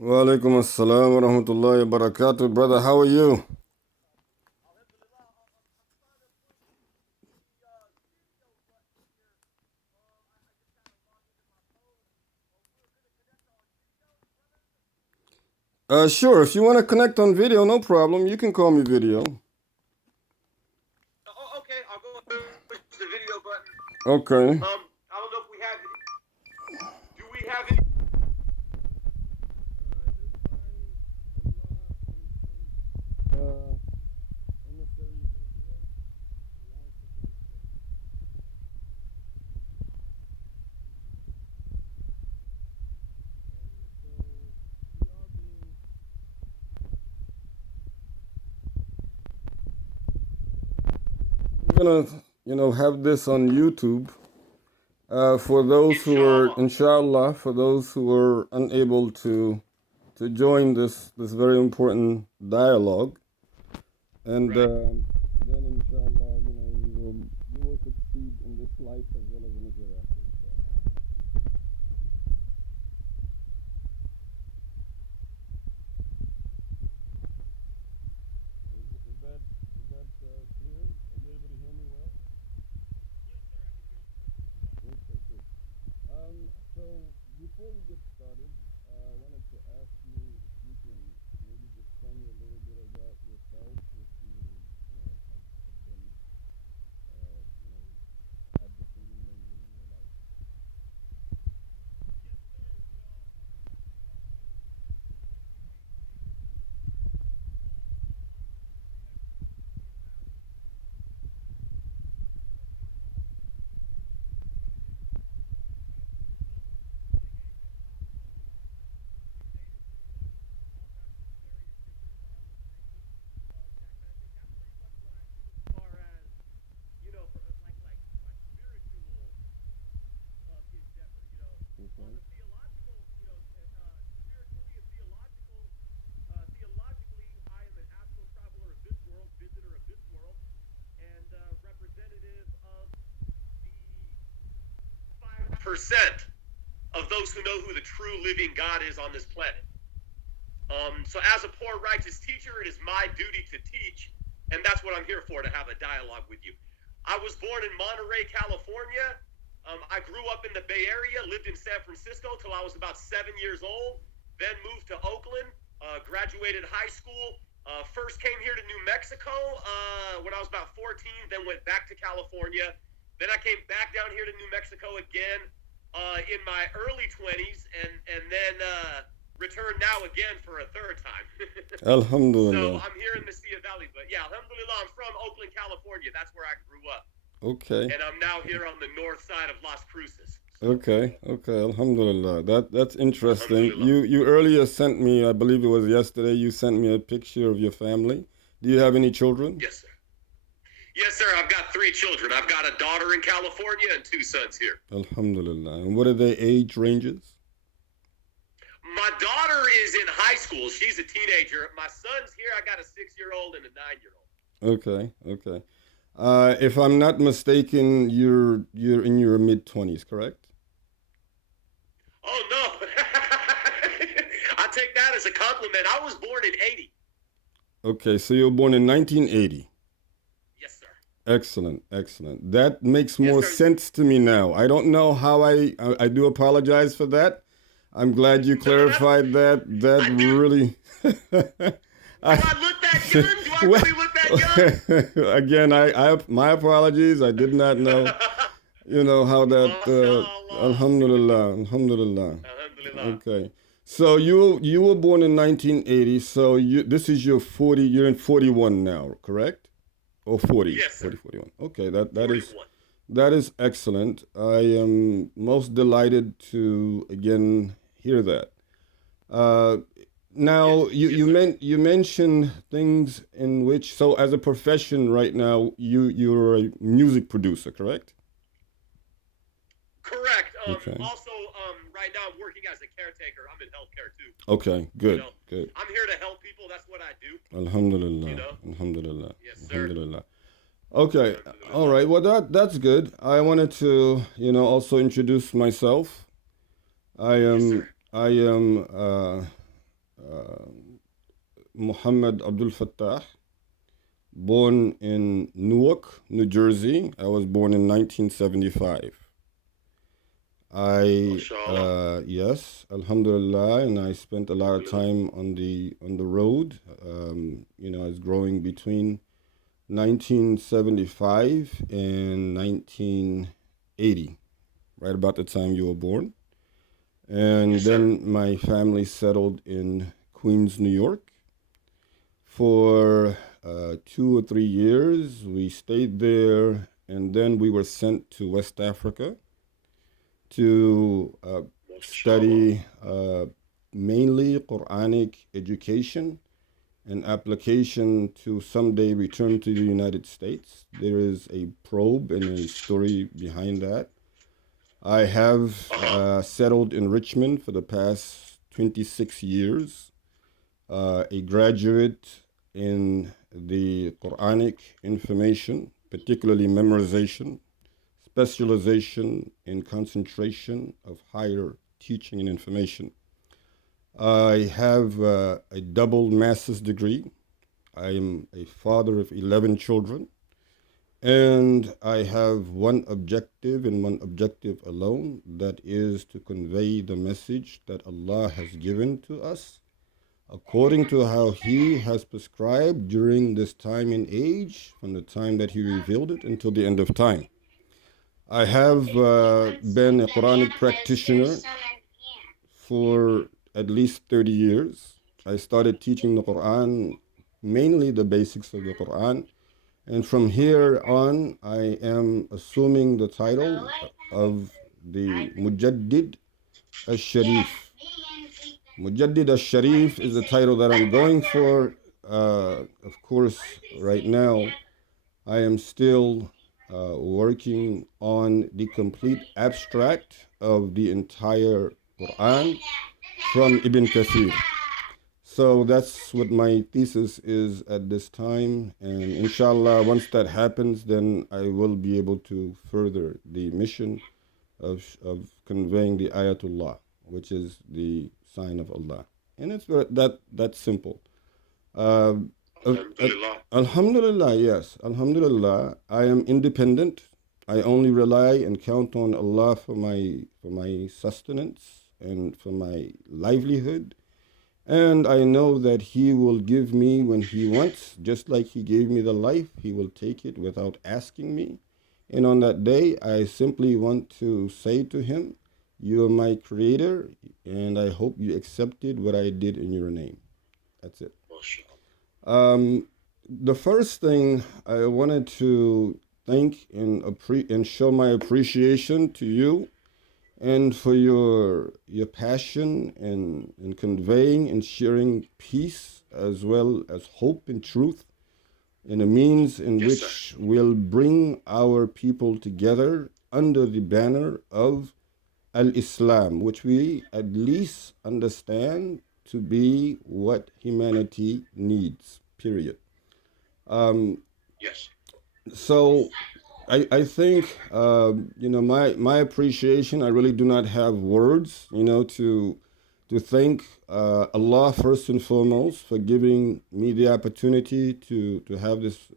Wa alaikum assalam wa rahmatullahi wa barakatuh. Brother, how are you? Sure. If you want to connect on video, no problem. You can call me video. Okay. We're gonna, have this on YouTube. For those who are, inshallah, for those who are unable to join this very important dialogue, and then inshallah, you will succeed in this life as well as in the hereafter. Inshallah. Is that clear? Are you able to hear me well? Okay, good. So before we get started, I wanted to ask you if you can maybe just tell me a little bit about yourself, if you, have been, advocating maybe in your life. Okay. Percent of those who know who the true living God is on this planet. So as a poor righteous teacher, it is my duty to teach, and that's what I'm here for, to have a dialogue with you. I was born in Monterey, California. I grew up in the Bay Area, lived in San Francisco till I was about 7 years old, then moved to Oakland, graduated high school, first came here to New Mexico when I was about 14, then went back to California. Then I came back down here to New Mexico again in my early 20s, and then returned now again for a third time. So Alhamdulillah. I'm here in the Sea Valley, but yeah, alhamdulillah, I'm from Oakland, California. That's where I grew up. Okay. And I'm now here on the north side of Las Cruces. Okay. Okay. Alhamdulillah. That's interesting. Alhamdulillah. You earlier sent me, I believe it was yesterday, you sent me a picture of your family. Do you have any children? Yes, sir. Yes, sir. I've got 3 children. I've got a daughter in California and 2 sons here. Alhamdulillah. And what are their age ranges? My daughter is in high school. She's a teenager. My son's here. I got a 6-year-old and a 9-year-old. Okay. Okay. If I'm not mistaken, you're in your mid 20s, correct? Oh, no. I take that as a compliment. I was born in 80. Okay, so you were born in 1980. Yes, sir. Excellent, excellent. That makes Yes, more sir. sense to me now. I don't know how I do apologize for that. I'm glad you No, clarified that. That I do. really. Do I look that young? Do I really look that young? Again, my apologies. I did not know, how that. MashaAllah. Alhamdulillah, alhamdulillah. Alhamdulillah. Okay. So you were born in 1980. So this is your 40. You're in 41 now, correct? Or 40? Yes, sir. 40, 41. Okay, that is 41. that is excellent. I am most delighted to again hear that. Uh, Now Yes, you yes, you sir. you mentioned things in which, so as a profession right now you're a music producer, correct? Correct. Okay. Also, right now I'm working as a caretaker. I'm in healthcare too. Okay. You Good. know, Good. I'm here to help people. That's what I do. You Alhamdulillah. know. Alhamdulillah. Yes, sir. Alhamdulillah. Okay. All Alhamdulillah. right. Well, that's good. I wanted to also introduce myself. I Yes, am sir. I am Muhammad Abdul Fattah, born in Newark, New Jersey. I was born in 1975. Yes, Alhamdulillah, and I spent a lot of time on the road. I was growing between 1975 and 1980, right about the time you were born. And Yes, sir. then my family settled in Queens, New York. For 2 or 3 years, we stayed there, and then we were sent to West Africa to study mainly Quranic education and application to someday return to the United States. There is a probe and a story behind that. I have settled in Richmond for the past 26 years, a graduate in the Quranic information, particularly memorization, specialization in concentration of higher teaching and information. I have a double master's degree. I am a father of 11 children. And I have one objective and one objective alone, that is to convey the message that Allah has given to us according to how He has prescribed during this time and age, from the time that He revealed it until the end of time. I have been a Quranic practitioner for at least 30 years. I started teaching the Quran, mainly the basics of the Quran. And from here on, I am assuming the title of the Mujaddid al-Sharif. Mujaddid al-Sharif is the title that I'm going for. Of course, right now, I am still working on the complete abstract of the entire Quran from Ibn Kathir. So that's what my thesis is at this time. And inshallah, once that happens, then I will be able to further the mission of conveying the Ayatullah, which is the sign of Allah. And it's that simple. Uh, Alhamdulillah. Alhamdulillah, yes. Alhamdulillah. I am independent. I only rely and count on Allah for my sustenance and for my livelihood. And I know that He will give me when He wants, just like He gave me the life, He will take it without asking me. And on that day, I simply want to say to Him, You are my creator, and I hope you accepted what I did in your name. That's it. The first thing I wanted to thank and show my appreciation to you, and for your passion in conveying and sharing peace as well as hope and truth in a means in which will bring our people together under the banner of al-Islam, which we at least understand to be what humanity needs, period. Yes. So I think my appreciation. I really do not have words, to thank Allah first and foremost for giving me the opportunity to have this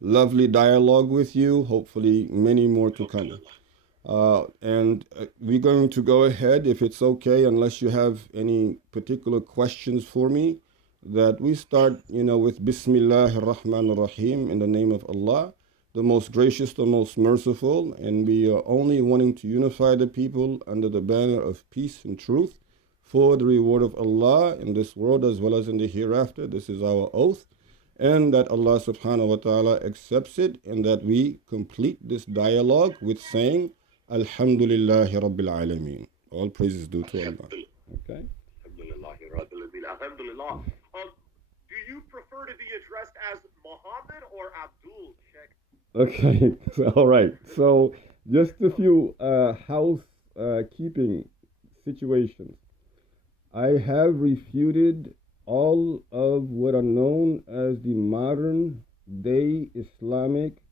lovely dialogue with you. Hopefully, many more to come. And we're going to go ahead, if it's okay, unless you have any particular questions for me, that we start, with Bismillah ar-Rahman ar-Rahim, in the name of Allah, the most gracious, the most merciful, and we are only wanting to unify the people under the banner of peace and truth for the reward of Allah in this world as well as in the hereafter. This is our oath, and that Allah subhanahu wa ta'ala accepts it, and that we complete this dialogue with saying, Alhamdulillahi Rabbil Alameen. All praises due to Allah. Okay? Alhamdulillah. Do you prefer to be addressed as Muhammad or Abdul, Sheikh? Okay, all right. So, just a few housekeeping situations. I have refuted all of what are known as the modern day Islamic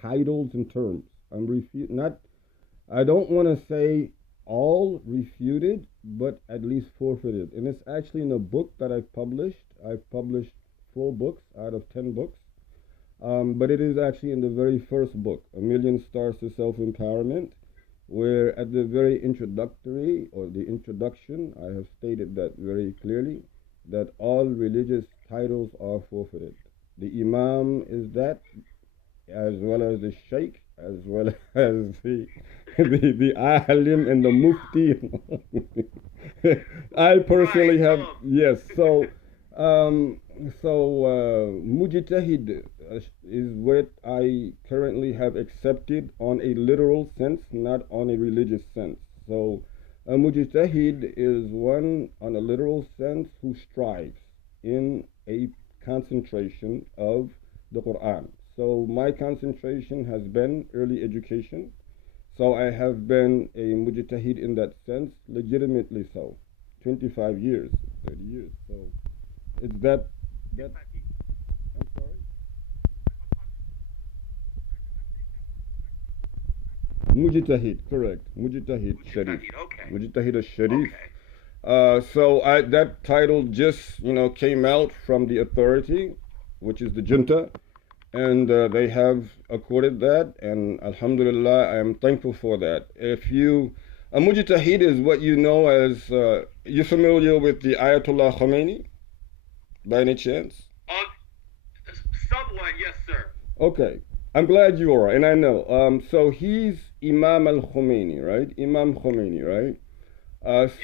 titles and terms. I don't want to say all refuted, but at least forfeited. And it's actually in a book that I've published. I've published 4 books out of 10 books. But it is actually in the very first book, A Million Stars to Self Empowerment, where at the very introductory or the introduction, I have stated that very clearly that all religious titles are forfeited. The Imam is that, as well as the Sheikh, as well as the Alim and the Mufti. I personally Right. have, yes. Um, Mujtahid is what I currently have accepted on a literal sense, not on a religious sense. So, a mujtahid is one on a literal sense who strives in a concentration of the Quran. So, my concentration has been early education. So, I have been a mujtahid in that sense, legitimately so. 25 years, 30 years. So, it's that, I'm sorry? Mujtahid, correct. Mujtahid Sharif. Okay. Mujtahid Sharif. Okay. That title just came out from the authority, which is the junta, and they have accorded that, and Alhamdulillah, I am thankful for that. A mujtahid is what you know as you familiar with the Ayatollah Khomeini, by any chance? Somewhat, yes, sir. Okay, I'm glad you are, and I know. So he's Imam al Khomeini, right? Imam Khomeini, right?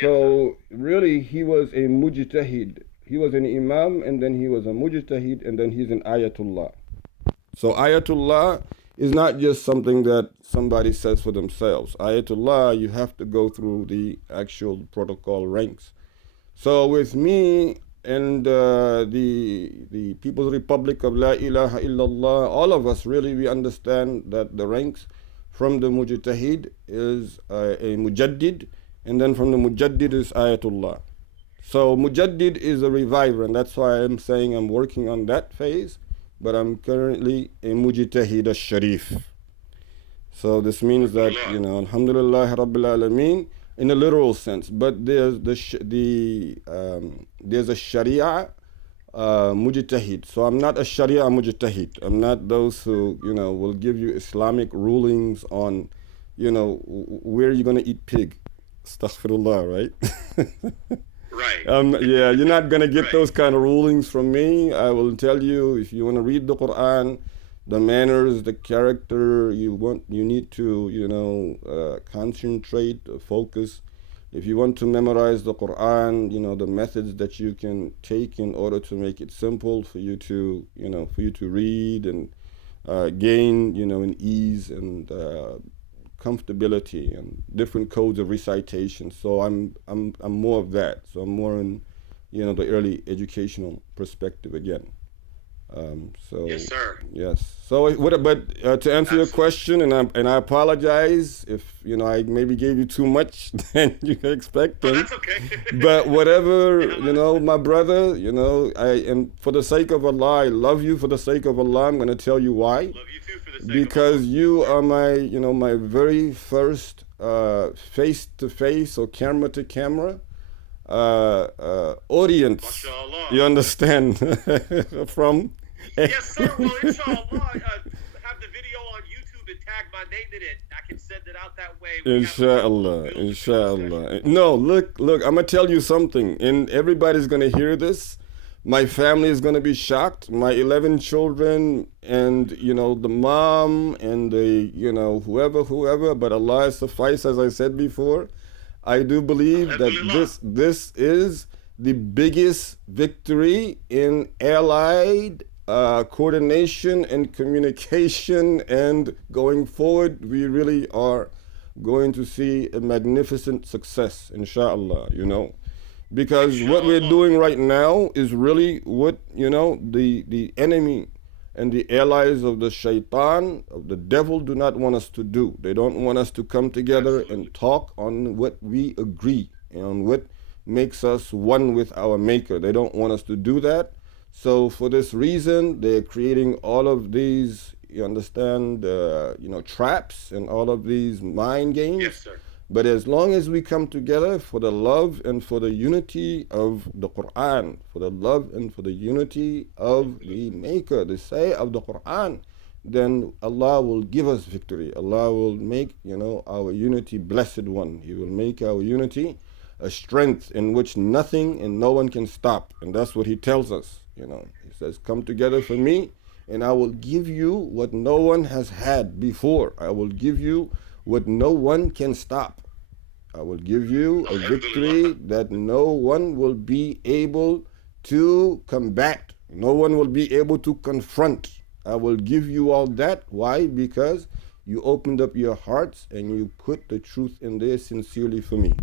So really, he was a mujtahid. He was an imam, and then he was a mujtahid, and then he's an ayatullah. So ayatullah is not just something that somebody says for themselves. Ayatullah, you have to go through the actual protocol ranks. So with me and the People's Republic of La ilaha illallah, all of us really we understand that the ranks from the mujtahid is a mujaddid, and then from the mujaddid is ayatullah. So mujaddid is a reviver, and that's why I'm saying I'm working on that phase, but I'm currently a mujtahid al-sharif. So this means that alhamdulillah rabbil alameen in a literal sense, but there's a sharia mujtahid. So I'm not a sharia mujtahid. I'm not those who will give you Islamic rulings on where you're gonna eat pig. Astaghfirullah, right? Right. Yeah, you're not gonna get those kind of rulings from me. I will tell you, if you want to read the Quran, the manners, the character, you need to concentrate, focus. If you want to memorize the Quran, the methods that you can take in order to make it simple for you to read and gain in ease and comfortability and different codes of recitation. So I'm more of that. So I'm more in the early educational perspective again. Yes, sir. Yes. So but to answer your question, and I apologize if I maybe gave you too much than you were expecting. Oh, that's okay. But whatever, my brother, I am, for the sake of Allah, I love you for the sake of Allah. I'm going to tell you why. Love you too for the sake Because of Allah. you are my very first face to face or camera to camera audience. Mashallah. You understand? From Yes, sir. Well, inshallah, have the video on YouTube and tag my name in it. I can send it out that way. Inshallah. No, look, I'm gonna tell you something, and everybody's gonna hear this. My family is gonna be shocked. My 11 children, and the mom, and the whoever. But Allah suffice, as I said before. I do believe that this is the biggest victory in allied coordination and communication, and going forward, we really are going to see a magnificent success, inshallah, because what we're doing right now is really what, the enemy and the allies of the shaitan, of the devil, do not want us to do. They don't want us to come together and talk on what we agree and on what makes us one with our maker. They don't want us to do that. So for this reason, they're creating all of these, you understand, traps and all of these mind games. Yes, sir. But as long as we come together for the love and for the unity of the Quran, for the love and for the unity of the Maker, the say of the Quran, then Allah will give us victory. Allah will make, our unity blessed one. He will make our unity a strength in which nothing and no one can stop. And that's what He tells us. He says, come together for me, and I will give you what no one has had before. I will give you what no one can stop. I will give you a victory that no one will be able to combat. No one will be able to confront. I will give you all that. Why? Because you opened up your hearts and you put the truth in there sincerely for me.